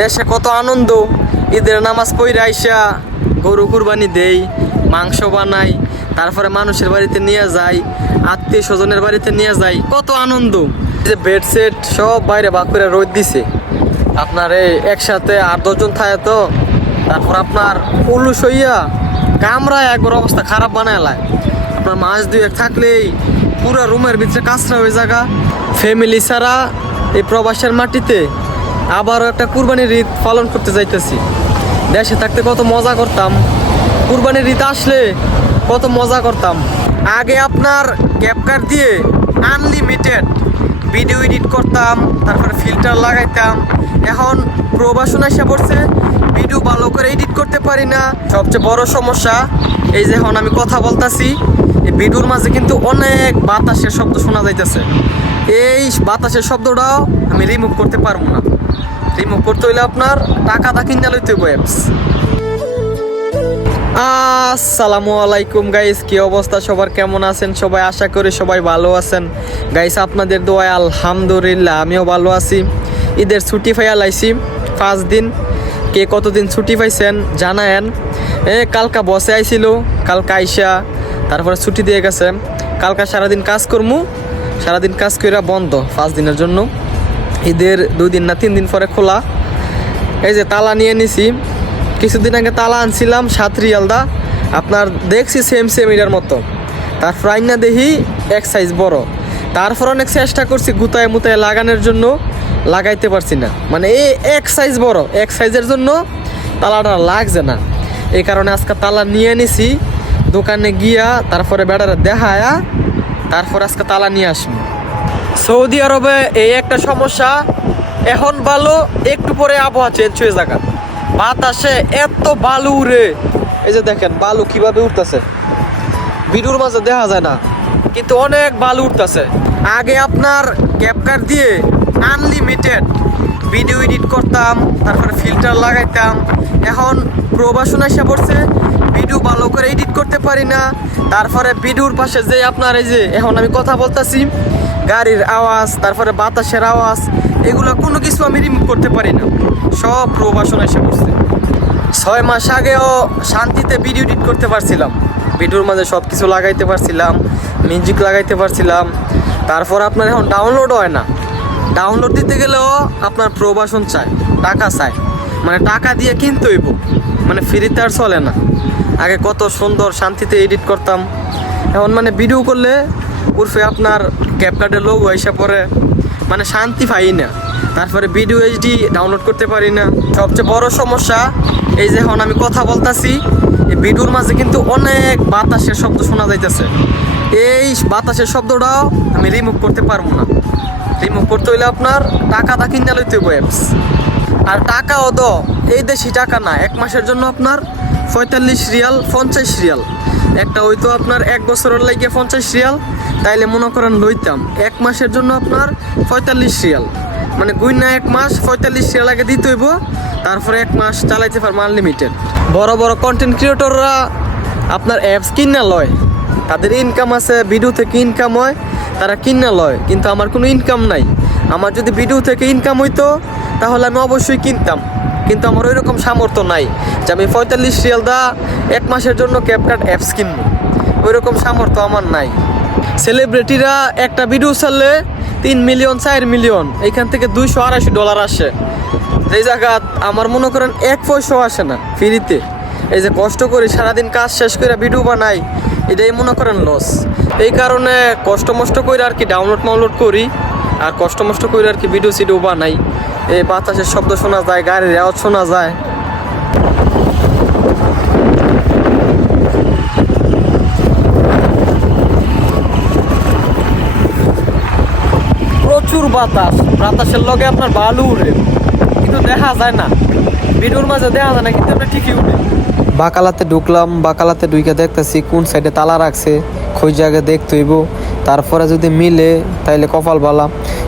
দেশে কত আনন্দ। ঈদের নামাজ পড়ে আইসা গরু কুরবানি দেই, মাংস বানাই, তারপরে মানুষের বাড়িতে নিয়ে যাই, আত্মীয় স্বজনের বাড়িতে নিয়ে যাই, কত আনন্দ। যে বেড সেট সব বাইরে বাক করে রোদ দিছে, আপনার এই একসাথে 8-10 জন থাকে তো, তারপর আপনার উলুস হইয়া কামরায় একবার অবস্থা খারাপ বানায় লাই। আপনার মাস 2-1 থাকলেই পুরো রুমের ভিতরে কাঁচরা হয়ে জায়গা। ফ্যামিলি ছাড়া এই প্রবাসের মাটিতে আবারও একটা কুরবানির ঈদ পালন করতে যাইতেছি। দেশে থাকতে কত মজা করতাম, কুরবানির ঈদ আসলে কত মজা করতাম। আগে আপনার ক্যাপকাট দিয়ে আনলিমিটেড ভিডিও এডিট করতাম, তারপরে ফিল্টার লাগাইতাম। এখন প্রবাসন এসে পড়ছে, ভিডিও ভালো করে এডিট করতে পারি না। সবচেয়ে বড় সমস্যা এই যে এখন আমি কথা বলতাছি, এই ভিডিওর মাঝে কিন্তু অনেক বাতাসের শব্দ শোনা যাইতেছে। এই বাতাসের শব্দটাও আমি রিমুভ করতে পারবো না। রিমুভ করতে হইলে আপনার টাকা কিনে লইতে হইব অ্যাপস। আসসালামু আলাইকুম গাইস, কি অবস্থা সবার, কেমন আছেন সবাই? আশা করি সবাই ভালো আছেন গাইস। আপনাদের দোয়ায় আলহামদুলিল্লাহ আমিও ভালো আছি। ঈদের ছুটি পাইয়া লাইছি 5 দিন। কে কতদিন ছুটি পাইছেন জানায়েন। কালকা বসে আইছিল, কালকা আইসা তারপরে ছুটি দিয়ে গেছে। কালকা সারাদিন কাজ করমু, সারাদিন কাজ কইরা বন্ধ 5 দিনের জন্য। ঈদের 2 দিন না 3 দিন পরে খোলা। এই যে তালা নিয়ে নিছি, কিছুদিন আগে তালা আনছিলাম 7 রিয়ালদা। আপনার দেখছি সেম এটার মতো, তার ফ্রাই না দেখি এক সাইজ বড়। তারপর অনেক চেষ্টা করছি গুতায় মুতায় লাগানোর জন্য, লাগাইতে পারছি না। মানে এই এক সাইজ বড়, এক সাইজের জন্য তালাটা লাগছে না। এই কারণে আজকে তালা নিয়ে নিছি দোকানে গিয়া, তারপরে বেড়ারে দেখায়া তারপর আজকে তালা নিয়ে আসবো। সৌদি আরবে এই একটা সমস্যা, এখন ভালো, একটু পরে আবহাওয়া চেঞ্জ হয়ে যাবে। বাতাসে এত বালু উড়ে, এই যে দেখেন বালু কিভাবে উঠতেছে, ভিডিওর মাঝে দেখা যায় না কিন্তু অনেক বালু উঠতেছে। আগে আপনার ক্যাপকাট দিয়ে আনলিমিটেড ভিডিও এডিট করতাম, তারপরে ফিল্টার লাগাইতাম। এখন প্রবাসন এসে পড়ছে, ভিডিও ভালো করে এডিট করতে পারি না। তারপরে ভিডিওর পাশে যে আপনার এই যে এখন আমি কথা বলতেছি, গাড়ির আওয়াজ, তারপরে বাতাসের আওয়াজ, এগুলো কোনো কিছু আমি রিমুভ করতে পারি না। সব প্রবাসন এসে পড়ছে। 6 মাস আগেও শান্তিতে ভিডিও এডিট করতে পারছিলাম, ভিডিওর মাঝে সব কিছু লাগাইতে পারছিলাম, মিউজিক লাগাইতে পারছিলাম। তারপর আপনার এখন ডাউনলোড হয় না, ডাউনলোড দিতে গেলেও আপনার প্রবাসন চায়, টাকা চায়, মানে টাকা দিয়ে কিনতে হইব, মানে ফ্রিতে আর চলে না। আগে কত সুন্দর শান্তিতে এডিট করতাম, এখন মানে ভিডিও করলে উর্ফে আপনার ক্যাপকাটের লোগো এসে পড়ে, মানে শান্তি পাই না। তারপরে ভিডিও এইচডি ডাউনলোড করতে পারি না। সবচেয়ে বড় সমস্যা এই যে এখন আমি কথা বলতাছি, এই ভিডিওর মাঝে কিন্তু অনেক বাতাসের শব্দ শোনা যাইতেছে। এই বাতাসের শব্দটাও আমি রিমুভ করতে পারবো না। রিমুভ করতে হইলে আপনার টাকা কিনে লইতে হইব অ্যাপস। আর টাকাও তো এই দেশি টাকা না, 1 মাসের জন্য আপনার 45 রিয়াল 50 রিয়াল। একটা হয়তো আপনার 1 বছরের লাগে 50 রিয়াল, তাইলে মনে করেন লইতাম 1 মাসের জন্য আপনার 45 রিয়াল, মানে গুইনা 1 মাস 45 রিয়াল আগে দিতে হইব। তারপরে 1 মাস চালাইতে পারবো আনলিমিটেড। বড় বড় কন্টেন্ট ক্রিয়েটররা আপনার অ্যাপস কিনা লয়, তাদের ইনকাম আছে, ভিডিও থেকে ইনকাম হয়, তারা কিনা লয়। কিন্তু আমার কোনো ইনকাম নাই। আমার যদি ভিডিও থেকে ইনকাম হইতো তাহলে আমি অবশ্যই কিনতাম, কিন্তু আমার ওই রকম সামর্থ্য নাই যে আমি 45 রিয়াল দা 1 মাসের জন্য ক্যাপকাট অ্যাপস কিনবো। ওই রকম সামর্থ্য আমার নাই। সেলিব্রিটিরা একটা ভিডিও ছাড়লে 3 মিলিয়ন 4 মিলিয়ন, এইখান থেকে $200-250 আসে। এই জায়গা আমার মনে করেন 1 পয়সাও আসে না ফ্রিতে। এই যে কষ্ট করি সারাদিন কাজ শেষ করে ভিডিও বানাই, এটাই মনে করেন লস। এই কারণে কষ্ট করে আর কি ডাউনলোড করি, আর কষ্ট করে আর কি ভিডিও বানাই। এই বাতাসের শব্দ শোনা যায়, গাড়ির আওয়াজ শোনা যায়। প্রচুর বাতাসের লগে আপনার বালু উড়ে, কিন্তু দেখা যায় না ভিডিওর মাঝে, দেখা যায় না কিন্তু আপনার ঠিকই উঠে। বাকালাতে ঢুকলাম, বাকালাতে ঢুকে দেখতেছি কোন সাইডে তালা রাখছে, খোঁজ জায়গায় দেখতে হইব। তারপরে যদি মিলে তাইলে কপাল বালা।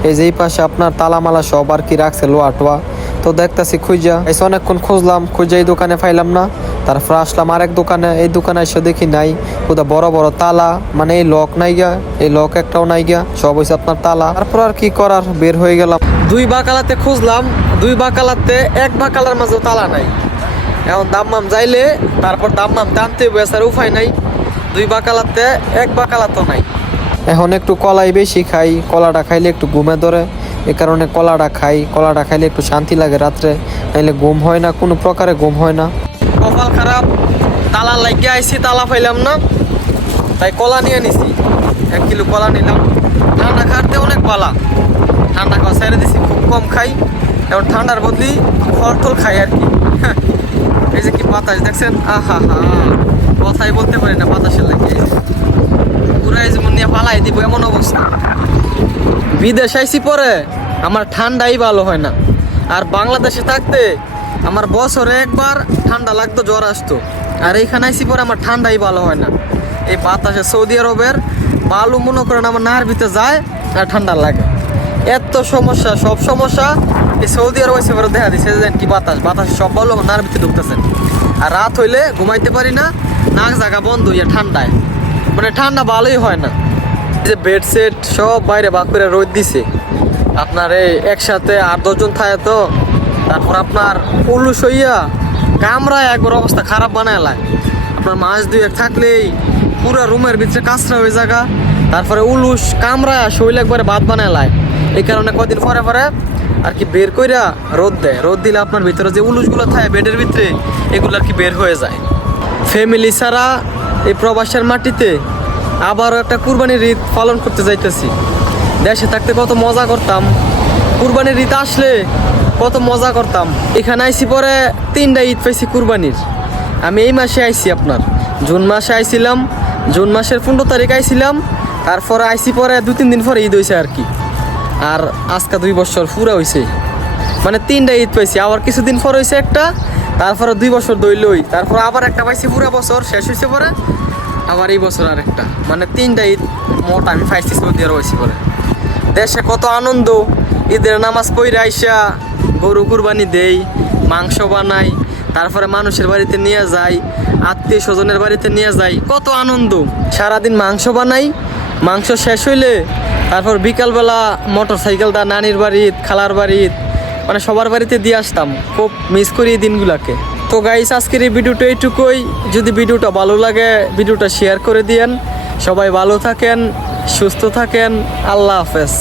এই যে এই পাশে আপনার তালামালা সব আর কি রাখছে, লোয়া টোয়া। তো দেখতেছি খুঁজা এসে অনেকক্ষণ খুঁজলাম, খুঁজে এই দোকানে পাইলাম না। তারপর আসলাম আরেক দোকানে, এই দোকানে এসে দেখি নাই, কোথাও বড় বড় তালা, মানে এই লক নাই গা, এই লক একটাও নাই গা, সব হয়েছে আপনার তালা। তারপর আর কি করার, বের হয়ে গেলাম। 2 বাকালাতে খুঁজলাম, 2 বাকালাতে 1 বাকালার মাঝেও তালা নাই। এখন দাম্মাম যাইলে তারপর দাম্মাম টানতে বেসার উপায় নাই। 2 বাকালাতে 1 বাকালা তো নাই। এখন একটু কলাই বেশি খাই, কলাটা খাইলে একটু ঘুমে ধরে, এ কারণে কলাটা খাই। কলাটা খাইলে একটু শান্তি লাগে রাত্রে, নাইলে ঘুম হয় না, কোনো প্রকারে ঘুম হয় না। কপাল খারাপ, তালা লাগিয়ে আইসি, তালা পাইলাম না, তাই কলা নিয়ে নিছি। 1 কিলো কলা নিলাম। ঠান্ডা খাওয়াতে অনেক বালা, ঠান্ডা খাওয়া ছেড়ে দিছি, খুব কম খাই। এখন ঠান্ডার বদলি ফল টল খাই আর কি। এই যে কি বাতাস দেখছেন, আহা হা, কথাই বলতে পারি না বাতাসের লাগে, পুরাই যেমন নিয়ে পালাই দিব এমন অবস্থা। বিদেশ আইসি পরে আমার ঠান্ডাই ভালো হয় না, আর বাংলাদেশে থাকতে আমার বছরে একবার ঠান্ডা লাগতো, জ্বর আসতো। আর এইখানে আইসি পরে আমার ঠান্ডাই ভালো হয় না। এই বাতাসে সৌদি আরবের বালু মনে করেন আমার নার ভিতরে যায় আর ঠান্ডা লাগে। এত সমস্যা, সব সমস্যা এই সৌদি আরব এসে পরে দেখা দিচ্ছে যে কি বাতাসে সব বালু আমার নার ভিতরে ঢুকতেছেন। আর রাত হইলে ঘুমাইতে পারি না, নাক জায়গা বন্ধ হইয়া ঠান্ডায়, মানে ঠান্ডা ভালোই হয় না। যে বেডশিট সব বাইরে বাক করে রোদ দিছে আপনার, এই একসাথে 8-10 জন থাকে তো, তারপর আপনার উলুস হইয়া কামরায় একবার অবস্থা খারাপ বানায় লাগে। আপনার মাস 2-1 থাকলেই পুরো রুমের ভিতরে কাঁচরা হয়ে জায়গা, তারপরে উলুস কামরায় শৈল একবারে ভাত বানায় লাগে। এই কারণে কদিন পরে পরে আর কি বের কইরা রোদ দেয়। রোদ দিলে আপনার ভিতরে যে উলুসগুলো থাকে বেডের ভিতরে, এগুলো আর কি বের হয়ে যায়। ফ্যামিলি ছাড়া এই প্রবাসের মাটিতে আবারও একটা কুরবানির ঈদ পালন করতে যাইতেছি। দেশে থাকতে কত মজা করতাম, কুরবানির ঈদ আসলে কত মজা করতাম। এখানে আইসি পরে 3টা ঈদ পাইছি কুরবানির। আমি এই মাসে আইসি, আপনার জুন মাসে আইছিলাম, জুন মাসের 15 তারিখ আইছিলাম। তারপরে আইসি পরে 2-3 দিন পরে ঈদ হয়েছে আর কি। আর আজকে 2 বছর পুরা হয়েছে, মানে 3টা ঈদ পাইছি। আবার কিছুদিন পর হয়েছে একটা, তারপরে 2 বছর দইলই, তারপর আবার একটা পাইছি পুরা বছর শেষ হয়েছে পরে, আবার এই বছর আর একটা, মানে 3টা ঈদ মোট আমি পাইছি সৌদি আরব হয়েছি পরে। দেশে কত আনন্দ, ঈদের নামাজ পড়ে আইসা গরু কুরবানি দেই, মাংস বানাই, তারপরে মানুষের বাড়িতে নিয়ে যাই, আত্মীয় স্বজনের বাড়িতে নিয়ে যাই, কত আনন্দ। সারাদিন মাংস বানাই, মাংস শেষ হইলে তারপর বিকালবেলা মোটর সাইকেল দা নানির বাড়ি, খালার বাড়ি, মানে সবার বাড়িতে দিয়ে আসতাম। খুব মিস করি এই দিনগুলোকে। তো গাইস, আজকের এই ভিডিওটা এইটুকুই। যদি ভিডিওটা ভালো লাগে ভিডিওটা শেয়ার করে দিয়েন। সবাই ভালো থাকেন, সুস্থ থাকেন, আল্লাহ হাফেজ।